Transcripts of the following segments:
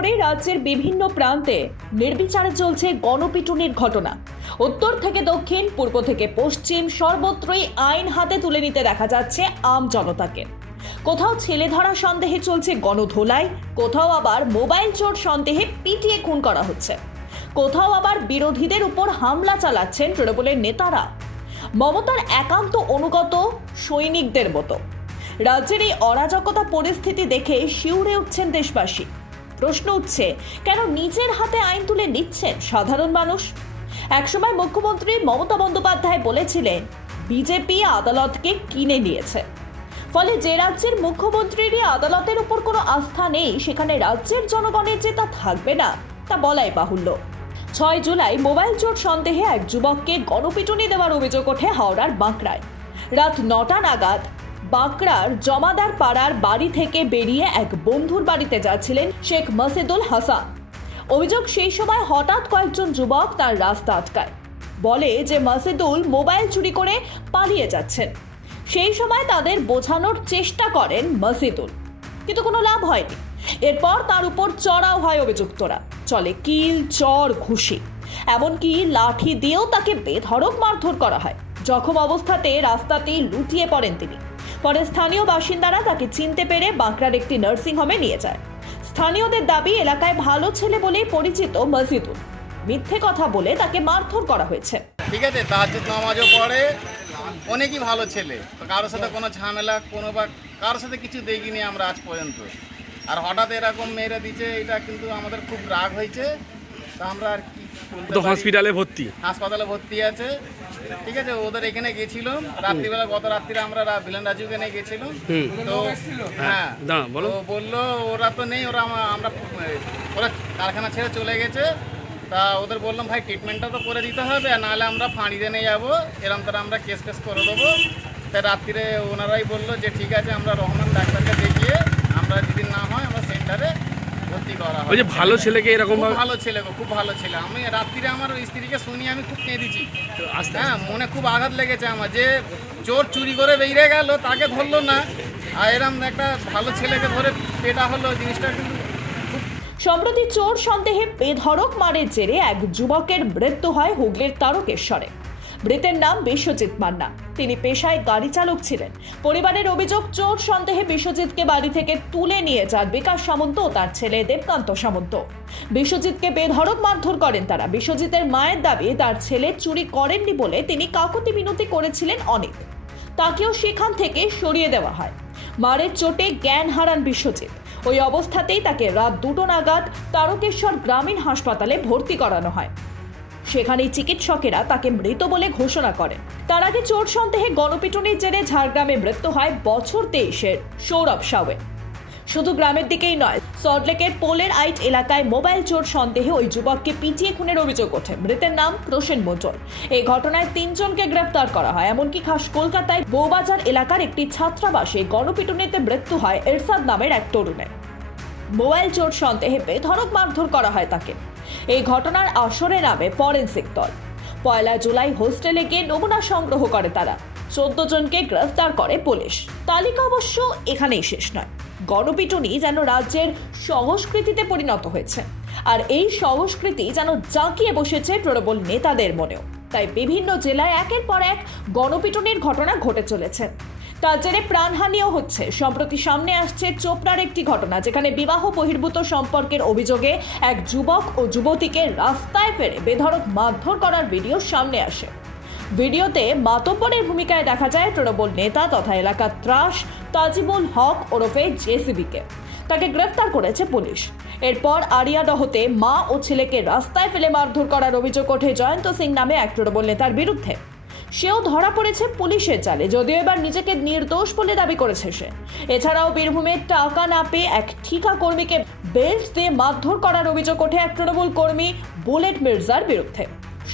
পরে রাজ্যের বিভিন্ন প্রান্তে নির্বিচারে চলছে গণপিটুনির ঘটনা। উত্তর থেকে দক্ষিণ, পূর্ব থেকে পশ্চিম সর্বত্রই আইন হাতে তুলে নিতে দেখা যাচ্ছে আম জনতাকে। কোথাও ছেলে ধরা সন্দেহে চলছে গণধোলাই, কোথাও আবার মোবাইল চোর সন্দেহে পিটিয়ে খুন করা হচ্ছে। কোথাও আবার বিরোধীদের উপর হামলা চালাচ্ছেন তৃণমূলের নেতারা। মমতার একান্ত অনুগত সৈনিকদের মতো। রাজ্যের এই অরাজকতা পরিস্থিতি দেখে শিউরে উঠছেন দেশবাসী। প্রশ্ন উঠছে, কেন নিজের হাতে আইন তুলে নিচ্ছেন সাধারণ মানুষ? একসময় মুখ্যমন্ত্রী মমতা বন্দ্যোপাধ্যায় বলেছিলেন, বিজেপি আদালতকে কিনে নিয়েছে। ফলে যে রাজ্যের মুখ্যমন্ত্রীরই আদালতের উপর কোনো আস্থা নেই, সেখানে রাজ্যের জনগণের যে তা থাকবে না, তা বলাই বাহুল্য। ছয় জুলাই মোবাইল চোর সন্দেহে এক যুবককে গণপিটুনি দেওয়ার অভিযোগ ওঠে হাওড়ার বাঁকড়ায়। রাত নটা নাগাদ বাঁকড়ার জমাদার পাড়ার বাড়ি থেকে বেরিয়ে এক বন্ধুর বাড়িতে যাচ্ছিলেন শেখ মসিদুল হাসান। অভিযোগ সেই সময় হঠাৎ কয়েকজন যুবক তার রাস্তা আটকায়। বলে যে মসিদুল মোবাইল চুরি করে পালিয়ে যাচ্ছেন। সেই সময় তাদের বোঝানোর চেষ্টা করেন মসিদুল। কিন্তু কোনো লাভ হয়নি। এরপর তার উপর চড়াও হয় অভিযুক্তরা। চলে কিল, চর, ঘুষি। এমনকি লাঠি দিয়েও তাকে বেধড়ক মারধর করা হয়। জখম অবস্থাতে রাস্তাতেই লুটিয়ে পড়েন তিনি। পরে স্থানীয় বাসিন্দারা তাকে চিনতে পেরে বাঁকড়ার একটি নার্সিংহোমে নিয়ে যায়। স্থানীয়দের দাবি এলাকায় ভালো ছেলে বলেই পরিচিত মসজিদুল মিথ্যে কথা বলে তাকে মারধর করা হয়েছে। ঠিক আছে তাহাজুদ নামাজও পড়ে অনেকই ভালো ছেলে। তো কারোর সাথে কোনো ঝামেলা কোনো বা কারোর সাথে কিছু দেখিনি আমরা আজ পর্যন্ত। আর হঠাৎ এরকম মেয়েরা দিচ্ছে এটা কিন্তু আমাদের খুব রাগ হয়েছে। তা আমরা আর কি তো হসপিটালে ভর্তি? হাসপাতালে ভর্তি আছে। ঠিক আছে ওদের এখানে গেছিলাম রাত্রিবেলা গত রাত্রিরে আমরা ভিলেন রাজুকে নিয়ে গেছিলাম তো হ্যাঁ না, বলো। বলল ওরা তো নেই ওরা আমরা ওরা কারখানা ছেড়ে চলে গেছে। তা ওদের বললাম ভাই ট্রিটমেন্টটা তো করে দিতে হবে আর নাহলে আমরা ফাঁড়িতে নিয়ে যাব। এরম তারা আমরা কেস ফেস করে দেবো। তাই রাত্রিরে ওনারাই বলল যে ঠিক আছে আমরা রহমান ডাক্তারকে দেখিয়ে আমরা যদি না হয় আমরা সেন্টারে ভর্তি করা ওই যে ভালো ছেলেকে এরকম ভালো ছেলে খুব ভালো ছেলে। আমি রাত্রিরে আমার ওই স্ত্রীকে শুনি আমি খুব কেঁদেছি। হ্যাঁ মনে খুব আঘাত লেগেছে আমার যে চোর চুরি করে বেরিয়ে গেল তাকে ধরলো না। আর এরম একটা ভালো ছেলেকে ধরে পেটা হলো জিনিসটা কিন্তু সম্প্রতি চোর সন্দেহে বেধড়ক মারের জেরে এক যুবকের মৃত্যু হয় হুগলির তারকেশ্বরে। মৃতের নাম বিশ্বজিৎ মান্না। তিনি পেশায় গাড়ি চালক ছিলেন। পরিবারের অভিযোগ, চোর সন্দেহে বিশ্বজিৎকে বাড়ি থেকে তুলে নিয়ে যান বিকাশ সামন্ত ও তার ছেলে দেবকান্ত সামন্ত। বিশ্বজিৎকে বেধড়ক মারধর করেন তারা। বিশ্বজিতের মায়ের দাবি, তার ছেলে চুরি করেননি বলে তিনি কাকতি মিনতি করেছিলেন অনেক। তাকেও সেখান থেকে সরিয়ে দেওয়া হয়। মারের চোটে জ্ঞান হারান বিশ্বজিৎ। ওই অবস্থাতেই তাকে রাত দুটো নাগাদ তারকেশ্বর গ্রামীণ হাসপাতালে ভর্তি করানো হয়। সেখানেই চিকিৎসকেরা তাকে মৃত বলে ঘোষণা করেন। তার আগে চোর সন্দেহে গণপিটুনির জেরে ঝাড়গ্রামে মৃত্যু হয় বছর তেইশের সৌরভ সাউয়ের। শুধু গ্রামের দিকেই নয় সল্টলেকের পোলের আইট এলাকায় মোবাইল চোর সন্দেহে ওই যুবককে পিটিয়ে খুনের অভিযোগ ওঠে। মৃতের নাম প্রসেন মণ্ডল এই ঘটনায় তিনজনকে গ্রেফতার করা হয়। এমনকি খাস কলকাতায় বৌবাজার এলাকার একটি ছাত্রাবাসে গণপিটুনিতে মৃত্যু হয় এরশাদ নামের এক তরুণের। মোবাইল চোর সন্দেহে বেধড়ক মারধর করা হয় তাকে। এই ঘটনার আসরে নামে ফরেন্সিক দল। পয়লা জুলাই হোস্টেলে গিয়ে নমুনা সংগ্রহ করে তারা। চোদ্দ জনকে গ্রেফতার করে পুলিশ। তালিকা অবশ্য এখানেই শেষ নয়। গণপিটুনি যেন রাজ্যের সংস্কৃতিতে পরিণত হয়েছে। আর এই সংস্কৃতি যেন জাঁকিয়ে বসেছে তৃণমূল নেতাদের মনেও। তাই বিভিন্ন জেলায় একের পর এক গণপিটুনির ঘটনা ঘটে চলেছে। তার জেরে প্রাণহানিও হচ্ছে। সম্প্রতি সামনে আসছে চোপড়ার একটি ঘটনা, যেখানে বিবাহ বহির্ভূত সম্পর্কের অভিযোগে এক যুবক ও যুবতীকে রাস্তায় ফেরে বেধড়ক মারধর করার ভিডিও সামনে আসে। ভিডিওতে মাতব্বরের ভূমিকায় দেখা যায় তৃণমূল নেতা তথা এলাকার ত্রাস তাজিমুল হক ওরফে জেসিবিকে। তাকে গ্রেফতার করেছে পুলিশ। এরপর আরিয়াদহতে মা ও ছেলেকে রাস্তায় ফেলে মারধর করার অভিযোগ ওঠে জয়ন্ত সিং নামে এক তৃণমূল নেতার বিরুদ্ধে। সেও ধরা পড়েছে পুলিশের জালে, যদিও এবার নিজেকে নির্দোষ বলে দাবি করেছে সে। এছাড়াও বীরভূমে টাকা না পেয়ে এক ঠিকা কর্মীকে বেল্ট দিয়ে মারধর করার অভিযোগ ওঠে এক তৃণমূল কর্মী, বুলেট মির্জার বিরুদ্ধে।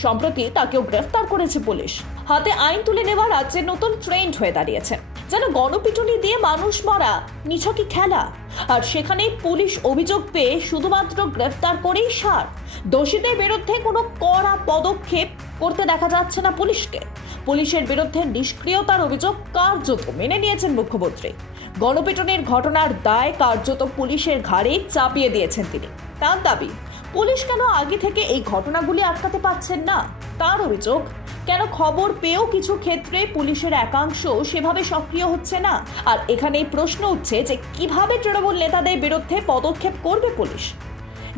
সম্প্রতি তাকেও গ্রেফতার করেছে পুলিশ। হাতে আইন তুলে নেওয়া রাজ্যের নতুন ট্রেন্ড হয়ে দাঁড়িয়েছে। যেন গণপিটুনি দিয়ে মানুষ মারা নিছকি খেলা। আর সেখানেই পুলিশ অভিযোগ পেয়ে শুধুমাত্র গ্রেফতার করেই সার। দোষীদের বিরুদ্ধে কোনো কড়া পদক্ষেপ করতে দেখা যাচ্ছে না পুলিশকে। পুলিশের বিরুদ্ধে নিষ্ক্রিয়তার অভিযোগ কার্যত মেনে নিয়েছেন মুখ্যমন্ত্রী। গণপিটুনির ঘটনার দায় কার্যত পুলিশের ঘাড়ে চাপিয়ে দিয়েছেন তিনি। তার দাবি, পুলিশ কেন আগে থেকে এই ঘটনাগুলি আটকাতে পারছেন না? তার অভিযোগ, কেন খবর পেয়েও কিছু ক্ষেত্রে পুলিশের একাংশ সেভাবে সক্রিয় হচ্ছে না? আর এখানেই প্রশ্ন উঠছে যে, কীভাবে তৃণমূল নেতাদের বিরুদ্ধে পদক্ষেপ করবে পুলিশ?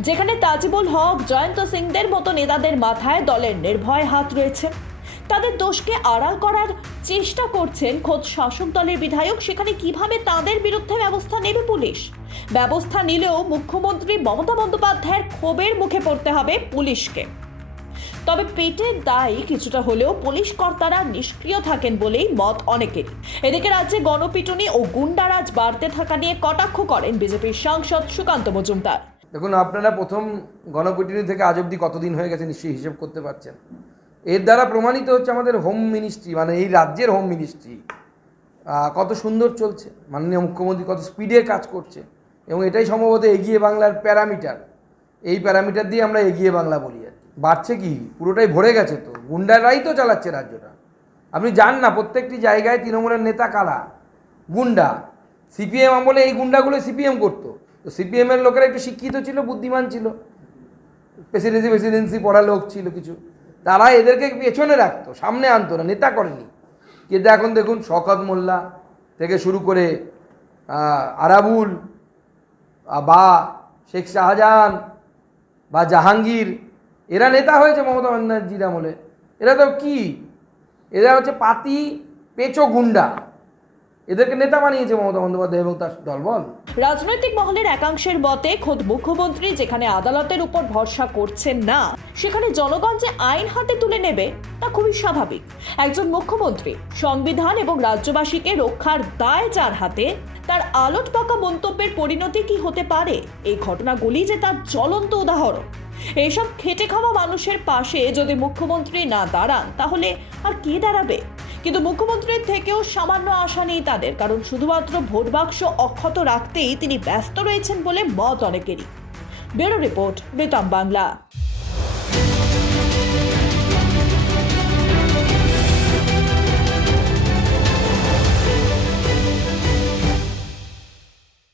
যেখানে তাজিবুল হক, জয়ন্ত সিংদের মতো নেতাদের মাথায় দলের নির্ভয় হাত রয়েছে। তাদের দোষকে আড়াল করার চেষ্টা করছেন খোদ শাসক দলের বিধায়ক। সেখানে কীভাবে তাদের বিরুদ্ধে ব্যবস্থা নেবে পুলিশ? ব্যবস্থা নিলেও মুখ্যমন্ত্রী মমতা বন্দ্যোপাধ্যায়ের ক্ষোভের মুখে পড়তে হবে পুলিশকে। তবে পেটের দায় কিছুটা হলেও পুলিশ কর্তারা নিষ্ক্রিয় থাকেন বলেই মত অনেকেরই এদিকে রাজ্যে গণপিটুনি ও গুন্ডারাজ বাড়তে থাকা নিয়ে কটাক্ষ করেন বিজেপির সাংসদ সুকান্ত মজুমদার। দেখুন, আপনারা প্রথম গণপিটুনি থেকে আজ অবধি কতদিন হয়ে গেছে নিশ্চয়ই হিসেব করতে পারছেন। এর দ্বারা প্রমাণিত হচ্ছে আমাদের হোম মিনিস্ট্রি মানে এই রাজ্যের হোম মিনিস্ট্রি কত সুন্দর চলছে। মাননীয় মুখ্যমন্ত্রী কত স্পিডে কাজ করছে। এবং এটাই সম্ভবত এগিয়ে বাংলার প্যারামিটার। এই প্যারামিটার দিয়ে আমরা এগিয়ে বাংলা বলি আর বাড়ছে কি? পুরোটাই ভরে গেছে তো। গুন্ডারাই তো চালাচ্ছে রাজ্যটা। আপনি যান না, প্রত্যেকটি জায়গায় তৃণমূলের নেতা কারা? গুন্ডা। সিপিএম আমলে এই গুন্ডাগুলো সিপিএম করতো। তো সিপিএমের লোকেরা একটু শিক্ষিত ছিল, বুদ্ধিমান ছিল। প্রেসিডেন্সি প্রেসিডেন্সি পড়া লোক ছিল কিছু। তারা এদেরকে পেছনে রাখতো, সামনে আনতো না, নেতা করেনি। কিন্তু এখন দেখুন শকত মোল্লা থেকে শুরু করে আরাবুল বা শেখ শাহজাহান বা জাহাঙ্গীর, এরা নেতা হয়েছে মমতা ব্যানার্জির আমলে। এরা তো কি? এরা হচ্ছে পাতি পেচো গুন্ডা। এদেরকে নেতা বানিয়েছে মমতা বন্দ্যোপাধ্যায় এবং তার দলবল। রাজনৈতিক মহলের একাংশের মতে, খোদ মুখ্যমন্ত্রী যেখানে আদালতের উপর ভরসা করছেন না, সেখানে জনগণ যে আইন হাতে তুলে নেবে, তা খুবই স্বাভাবিক। একজন মুখ্যমন্ত্রী, সংবিধান এবং রাজ্যবাসীকে রক্ষার দায় যার হাতে, তার আলোট পাকা মন্তব্যের পরিণতি কি হতে পারে? এই ঘটনাগুলি যে তার জ্বলন্ত উদাহরণ। এইসব খেটে খাওয়া মানুষের পাশে যদি মুখ্যমন্ত্রী না দাঁড়ান, তাহলে আর কে দাঁড়াবে? কিন্তু মুখ্যমন্ত্রীর থেকেও সামান্য আশা নেই তাদের, কারণ শুধুমাত্র ভোট বাক্স অক্ষত রাখতেই তিনি ব্যস্ত রয়েছেন বলে মত অনেকেরই। ব্যুরো রিপোর্ট বেতাম বাংলা।